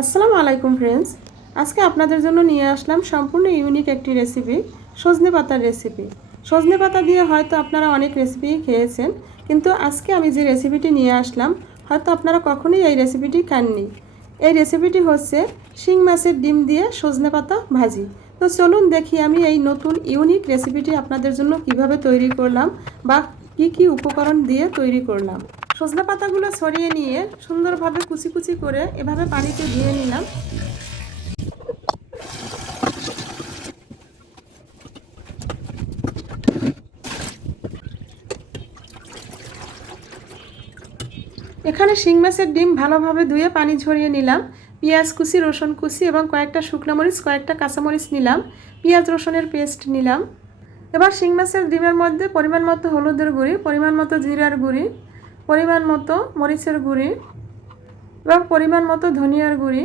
আসসালামু আলাইকুম ফ্রেন্ডস। আজকে আপনাদের জন্য নিয়ে আসলাম সম্পূর্ণ ইউনিক একটি রেসিপি, সজনে পাতার রেসিপি। সজনে পাতা দিয়ে হয়তো আপনারা অনেক রেসিপি খেয়েছেন, কিন্তু আজকে আমি যে রেসিপিটি নিয়ে আসলাম হয়তো আপনারা কখনোই এই রেসিপিটি খাননি। এই রেসিপিটি হচ্ছে শিং মাছের ডিম দিয়ে সজনে পাতা ভাজি। তো চলুন দেখি আমি এই নতুন ইউনিক রেসিপিটি আপনাদের জন্য কিভাবে তৈরি করলাম বা কি কি উপকরণ দিয়ে তৈরি করলাম। সজনে পাতাগুলো ছড়িয়ে নিয়ে সুন্দরভাবে কুচি কুচি করে এভাবে পানিতে ধুয়ে নিলাম। এখানে শিং মাছের ডিম ভালোভাবে ধুয়ে পানি ঝরিয়ে নিলাম। পেঁয়াজ কুচি, রসুন কুচি এবং কয়েকটা শুকনো মরিচ, কয়েকটা কাঁচামরিচ নিলাম। পেঁয়াজ রসুনের পেস্ট নিলাম। এবার শিং মাছের ডিমের মধ্যে পরিমাণ মতো হলুদের গুঁড়ি, পরিমাণ মতো জিরার গুঁড়ি, পরিমাণ মতো মরিচের গুঁড়ি এবং পরিমাণ মতো ধনিয়ার গুঁড়ি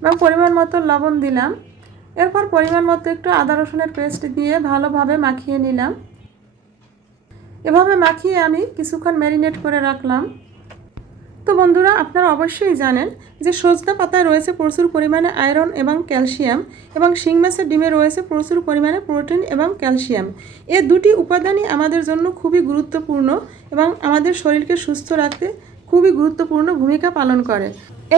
এবং পরিমাণ মতো লবণ দিলাম। এরপর পরিমাণ মতো একটু আদা রসুনের পেস্ট দিয়ে ভালোভাবে মাখিয়ে নিলাম। এভাবে মাখিয়ে আমি কিছুক্ষণ ম্যারিনেট করে রাখলাম। তো বন্ধুরা, আপনারা অবশ্যই জানেন যে সজনে পাতায় রয়েছে প্রচুর পরিমাণে আয়রন এবং ক্যালসিয়াম, এবং শিং মাছের ডিমে রয়েছে প্রচুর পরিমাণে প্রোটিন এবং ক্যালসিয়াম। এই দুটি উপাদানই আমাদের জন্য খুবই গুরুত্বপূর্ণ এবং আমাদের শরীরকে সুস্থ রাখতে খুবই গুরুত্বপূর্ণ ভূমিকা পালন করে।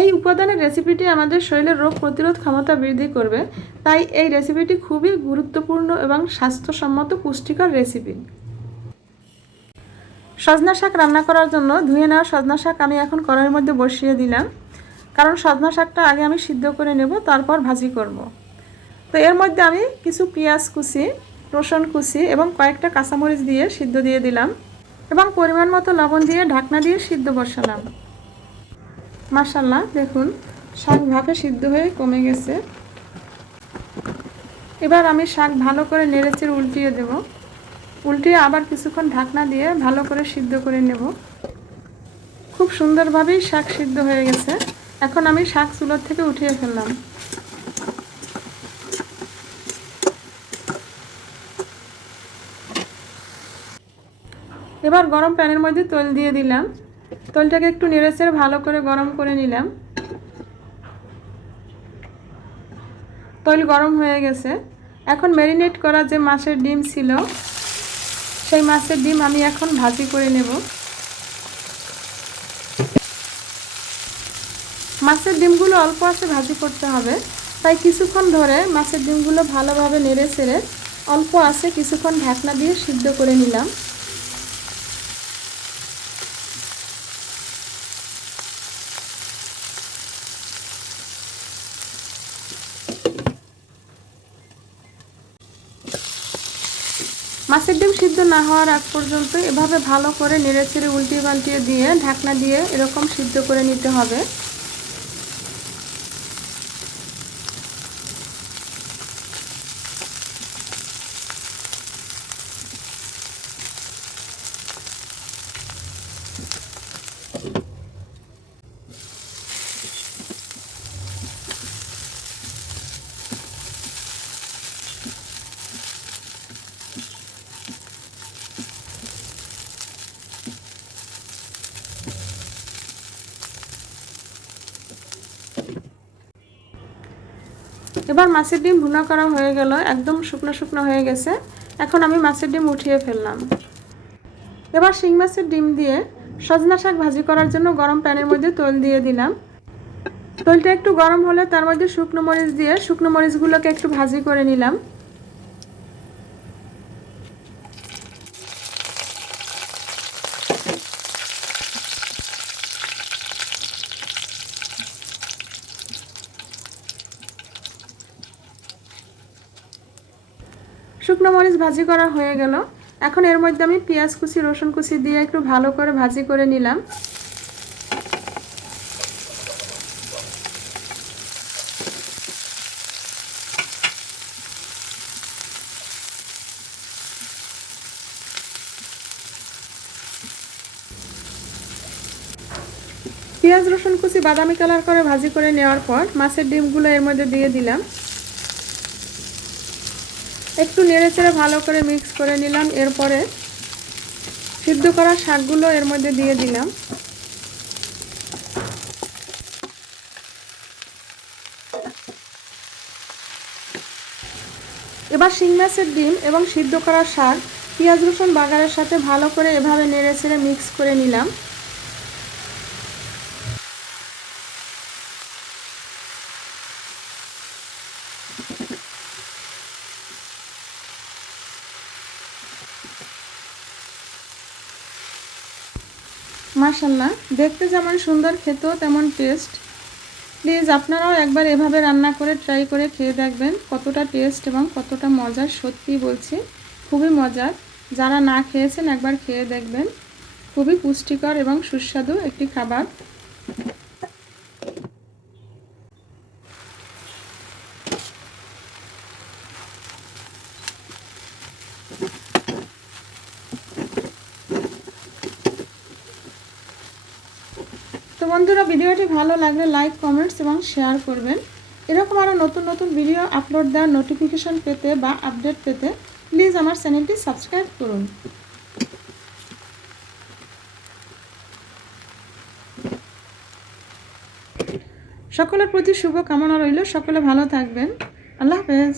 এই উপাদানের রেসিপিটি আমাদের শরীরের রোগ প্রতিরোধ ক্ষমতা বৃদ্ধি করবে, তাই এই রেসিপিটি খুবই গুরুত্বপূর্ণ এবং স্বাস্থ্যসম্মত পুষ্টিকর রেসিপি। সজনা শাক রান্না করার জন্য ধুয়ে নেওয়া সজনা শাক আমি এখন কড়াইয়ের মধ্যে বসিয়ে দিলাম, কারণ সজনা শাকটা আগে আমি সিদ্ধ করে নেব, তারপর ভাজি করব। তো এর মধ্যে আমি কিছু পেঁয়াজ কুচি, রসুন কুচি এবং কয়েকটা কাঁচামরিচ দিয়ে সিদ্ধ দিয়ে দিলাম এবং পরিমাণ মতো লবণ দিয়ে ঢাকনা দিয়ে সিদ্ধ বসালাম। মাশাআল্লাহ, দেখুন শাক ভাপে সিদ্ধ হয়ে কমে গেছে। এবার আমি শাক ভালো করে নেড়েচেড়ে উল্টিয়ে দেব। উল্টিয়ে আবার কিছুক্ষণ ঢাকনা দিয়ে ভালো করে সিদ্ধ করে নেব। খুব সুন্দরভাবেই শাক সিদ্ধ হয়ে গেছে। এখন আমি শাক চুলোর থেকে উঠিয়ে ফেললাম। এবার গরম প্যানের মধ্যে তেল দিয়ে দিলাম। তেলটাকে একটু নেড়েচেড়ে ভালো করে গরম করে নিলাম। তেল গরম হয়ে গেছে। এখন ম্যারিনেট করা যে মাছের ডিম ছিল, সেই মাছের ডিম আমি এখন ভাজি করে নেব। মাছের ডিমগুলো অল্প আছে ভাজি করতে হবে, তাই কিছুক্ষণ ধরে মাছের ডিমগুলো ভালোভাবে নেড়ে চেড়ে অল্প আছে কিছুক্ষণ ঢাকনা দিয়ে সিদ্ধ করে নিলাম। মাছের ডিম সিদ্ধ না হওয়ার আগ পর্যন্ত এভাবে ভালো করে নেড়ে চেড়ে উল্টিয়ে পাল্টিয়ে দিয়ে ঢাকনা দিয়ে এরকম সিদ্ধ করে নিতে হবে। এবার মাছের ডিম ভুনা করা হয়ে গেল, একদম শুকনো শুকনো হয়ে গেছে। এখন আমি মাছের ডিম উঠিয়ে ফেললাম। এবার শিং মাছের ডিম দিয়ে সজনা শাক ভাজি করার জন্য গরম প্যানের মধ্যে তেল দিয়ে দিলাম। তেলটা একটু গরম হলে তার মধ্যে শুকনো মরিচ দিয়ে শুকনো মরিচগুলোকে একটু ভাজি করে নিলাম। শুকনো মরিচ ভাজি করা হয়ে গেল। এখন এর মধ্যে আমি পেঁয়াজ কুচি, রসুন কুচি দিয়ে একটু ভালো করে ভাজি করে নিলাম। পেঁয়াজ রসুন কুচি বাদামি কালার করে ভাজি করে নেওয়ার পর মাছের ডিমগুলো এর মধ্যে দিয়ে দিলাম। একটু নেড়েচেড়ে ভালো করে মিক্স করে নিলাম। এরপরে সিদ্ধ করা শাকগুলো এর মধ্যে দিয়ে দিলাম। এবার শিং মাছের ডিম এবং সিদ্ধ করা শাক পেঁয়াজ রসুন বাগারের সাথে ভালো করে এভাবে নেড়ে চেড়ে মিক্স করে নিলাম। মাশাআল্লাহ, দেখতে যেমন সুন্দর খেতেও তেমন টেস্ট। প্লিজ আপনারাও একবার এভাবে রান্না করে ট্রাই করে খেয়ে দেখবেন কতটা টেস্ট এবং কতটা মজার। সত্যি বলছি, খুবই মজার। যারা না খেয়েছেন একবার খেয়ে দেখবেন। খুবই পুষ্টিকর এবং সুস্বাদু একটি খাবার। তো বন্ধুরা, ভিডিওটি ভালো লাগলে লাইক কমেন্টস এবং শেয়ার করবেন। এরকম আরও নতুন নতুন ভিডিও আপলোড দেওয়ার নোটিফিকেশন পেতে বা আপডেট পেতে প্লিজ আমার চ্যানেলটি সাবস্ক্রাইব করুন। সকলের প্রতি শুভ কামনা রইল। সকলে ভালো থাকবেন। আল্লাহ হাফেজ।